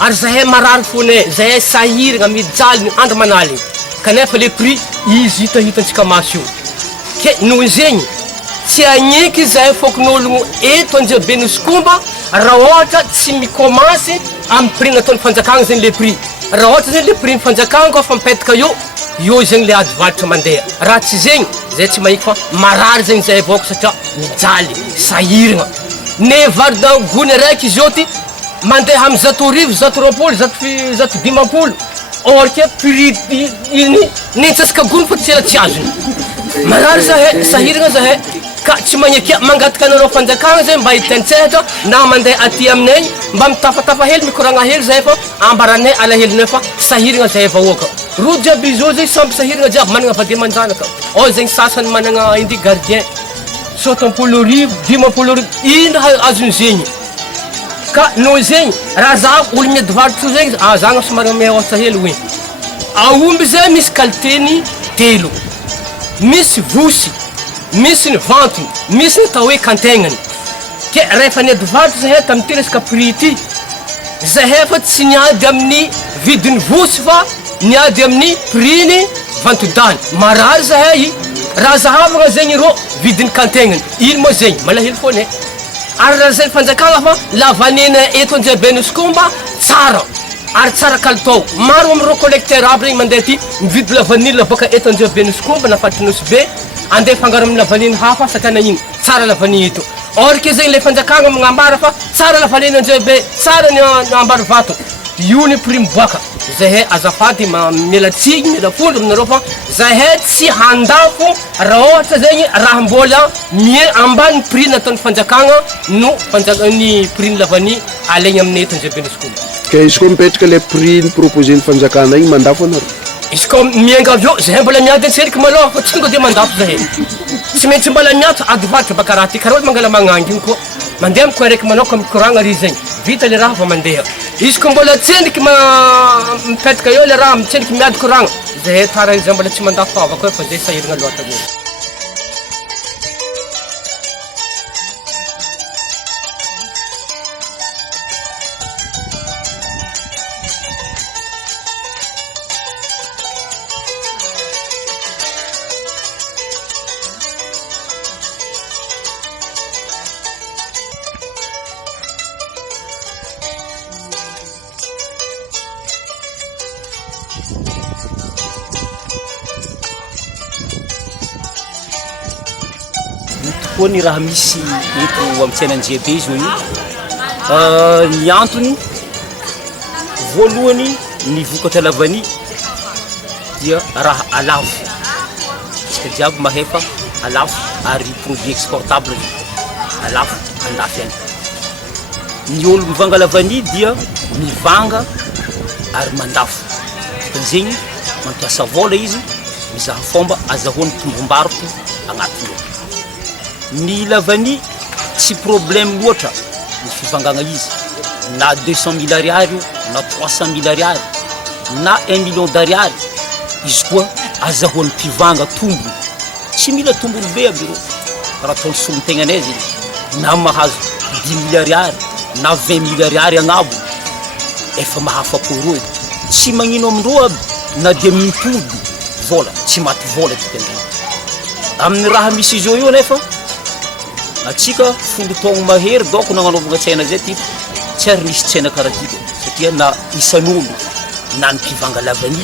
ary zahay marary fonay zahay sahiragna mijaly andro manaly kanefa le prix izy hitahitantsika maso io ke noho zegny tsy agneky zahay fokon'ologno eto Anjiabe nosy komba raha ohatra tsy mikomansy amin'ny prix nataon'ny fanjakagna zegny le prix raha ohatra zegny le prix ny fanjakagna koa fa mipetaka io zegny le ady varitra mandeha raha tsy zegny zay tsy mahiko fa marary zegny zahay avao ko satria mijaly sahiragna ne varidangony araiky izy ioty mandeha amin'ny 100 zato dimampolo or ke prix iny nentsasaka gony fa tsy ela tsy azony marary zahay sahiragna zahay ka tsy magneky mangataka anareo fanjakagna zay mba hitentsehatra na mandeha aty aminay mba mitafatafa hely mikoragna hely zahay fa ambaranay alahelinay fa sahiragna zahay vahoaka ro jiaby izy io zay samby sahiragna jiaby managna vadia manjanaka ao zegny sasany managna indi gardien 70 arivo 10 arivo ino azony zegny ka noho zegny raha za olo miady varotro zegny zagny somary mihoatra hely hoe aomby zay misy qualité-ny telo misy vosy misy ny vantony misy ny atao hoe kantegnany ke rehefa niady varotro zahay tamin'ity resaka prix ty zahay fa tsy niady amin'ny vidiny vosy fa niady amin'ny prix-ny vantodany marary zahay raha zahavagna zegny ro vidiny kantegnany ino moa zegny malahelo foana ary raha zay fanjakagna fa lavanena eto Anjiabe nosy komba tsara ary tsara kalitao maro amin'ireo collecteur aby regny mandeha ty mividy la vanille baka eto Anjiabe nosy komba na faty nosy be andeha fangaro amin'ny lavaniny hafa satria na ino tsara lavanille eto or ke zegny le fanjakagna magnambara fa tsara lavaniny Anjiabe tsara ny ambara vato io ny prix miboaka zahay azafady mila tsiny mila fondro aminareo fa zahay tsy handafo raha ohatra zegny raha mbola mie ambany prix nataon'ny fanjakagna no ny prix ny lavany alaigny amin'ny eto Anjiabe nosy komba ke izy koa mipetraka le prix ny proposé ny fanjakana igny mandafo anareo izy koa miainga avy eo zahay mbola miady antseriky maloha fa tsy ngo dia mandafo zahay tsy maintsy mbola miato ady varitra baka raha ty karaha hoe mangala magnangy igny koa mandeha mikoa araiky manao mikoragna ry zegny vita le raha fa mandeha izy koa mbola tsendiky mipetaka eo le raha mitsendiky miady koragna zahay tara zay mbola tsy mandafo ava koa fa zay sahiragna loatra zegny koa ny raha misy eto amin'ny tsenan'ny Anjiabe izy hoy ny antony voalohany ny vokatra lavany dia raha alavo tsika jiaby mahefa alavo ary produit exportable alavo andafy any ny olo mivanga lavany dia mivanga ary mandafo zegny mampiasa vola izy mizaha fomba azahoany tombom-barotra agnatiny ny lavany tsy problème loatra ny fivangagna izy na 200 000 ariary na 300 000 ariary na 1 million d'ariary izy koa azahoany mpivanga tombo tsy mila tombony be aby ro raha ataony solontegnanay zegny na mahazo 10 000 ariary na 20 000 ariary agnabo efa mahafapo ro tsy magnino amindro aby na dia mipody vola tsy maty vola tikandro amin'ny raha misy izy io nefa atsika folo taogno mahery doko nagnanovagna tsena zay ty tsy ary nisy tsena karaha ty satria na isan'olo na ny mpivanga lavany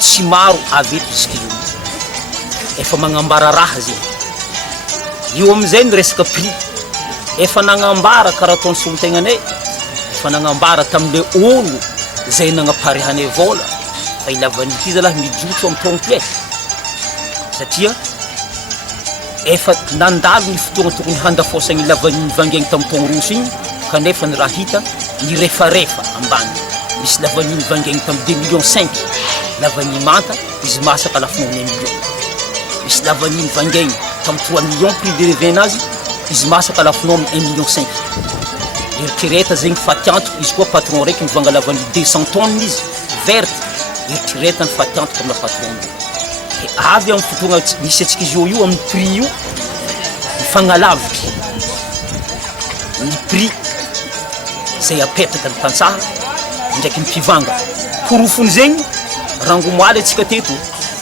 tsy maro avy eto isika io efa magnambara raha zegny io amizay ny resaka prix efa nagnambara karaha ataony solontegnanay efa nagnambara tamile olo zay nagnaparehanay vola fa ilavany ty zalahy mijotso amin'ny taogno ty satria efa nandalo ny fotoagna tokony handafosagny lavany vangaigny tamin'ny taogno rosy igny kanefa ny raha hita ny refarefa ambany misy lavany vangaigny tamin'ny 2 millions 5 lavany manta izy masaka lafinao 1 million misy lavany vangaigny tamin'ny 3 millions prix de revient azy izy masaka lafinao 1 million 5 eritrereta zegny fatiantoko izy koa patron raiky mivanga lavany 200 tonnes izy verte eritrereta ny fatiantoko amina patron avy amin'ny fotoagna misy atsika izy io amin'ny prix io mifagnalaviky ny prix zay apetaka ny tantsaha ndraiky mpivanga porofony zegny rangomoaly atsika teto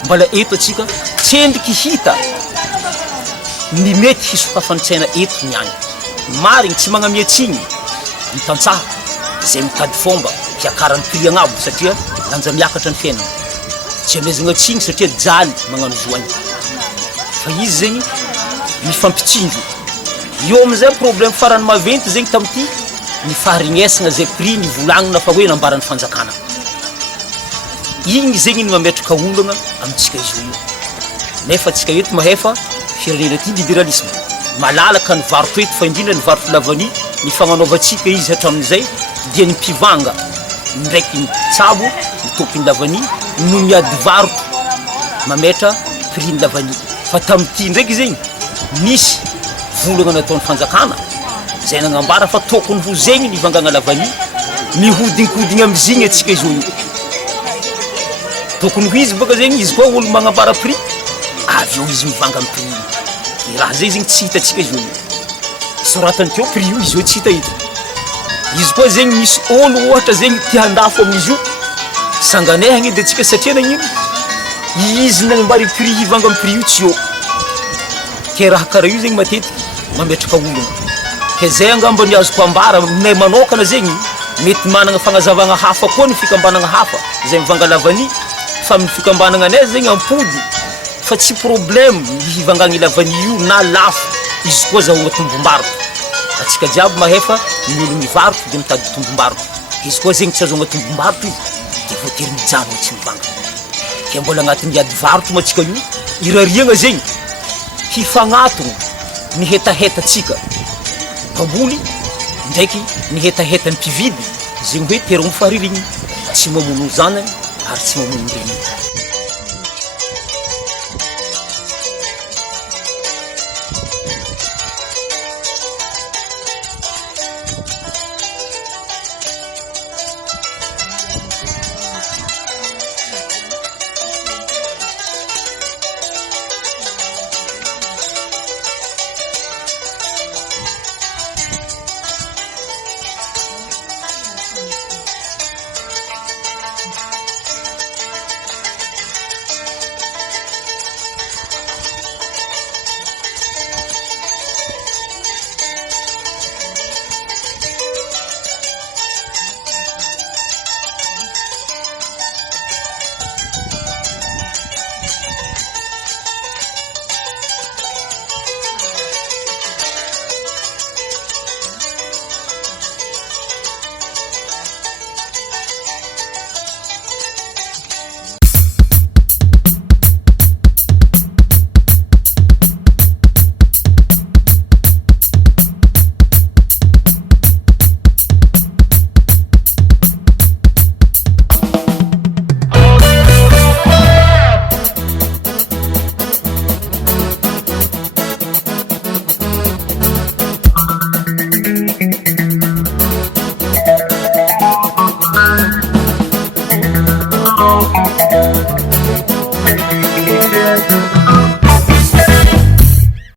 mbala eto atsika tsendriky hita ny mety hisokafany tsena eto niany marigny tsy magnamiatsiny mitantsaha zay mitady fomba hiakarany prix agnabo satria lanja miakatra ny fiainana tsy amezagna tsiny satria jaly magnano zoany fa izy zegny mifampitsindro io amizay problème farany maventy zegny tamity ny faharignesagna zay prix ny volagnina fa hoe nambarany fanjakana igny zegny ny mametraka olagna amitsika izy io nefa atsika eto mahefa firenena ty libéralisme malalaka ny varotra eto fa indrindra ny varotra lavany ny fagnanaovantsika izy hatramin'izay dia ny mpivanga ndraiky ny tsabo ny tompony lavany no miady varotra mametra prix ny lavany fa tamity ndraiky zegny misy volagna nataon'ny fanjakana zay nagnambara fa tokony ho zegny ny vangagna lavany mihodinkodiny amizigny atsika izy io tokony ho izy baka zegny izy koa olo magnambara prix avy eo izy mivanga amin'ny prix iny raha zay zegny tsy hitatsika izy io soratany teo prix io izy io tsy hita hita izy koa zegny misy olo ohatra zegny tia handafo amin'izy io sanganehagny de atsika satria nagnino izy nagnambary prix hivanga amin'ny prix io tsy eo ke raha karaha io zegny matetiky mametraka olona ke zay angamba ny azoko ambara nay manokana zegny mety managna fagnazavagna hafa koa ny fikambanagna hafa zay mivanga lavany fa amin'ny fikambanagna anay zegny ampody fa tsy problème hivangagny lavany io na lafo izy koa zahoagna tombom-barotra atsika jiaby mahefa ny olo mivarotra de mitady tombom-barotra izy koa zegny tsy azoagna tombom-barotra izy de voatery mijano tsy mivanga ke mbola agnatin'ny ady varotra mo atsika io irariagna zegny hifagnatogno ny hetahetatsika mpamboly ndraiky ny hetaheta ny mpividy zegny hoe terogno faharirigny tsy mamono zanany ary tsy mamono regny Thank you.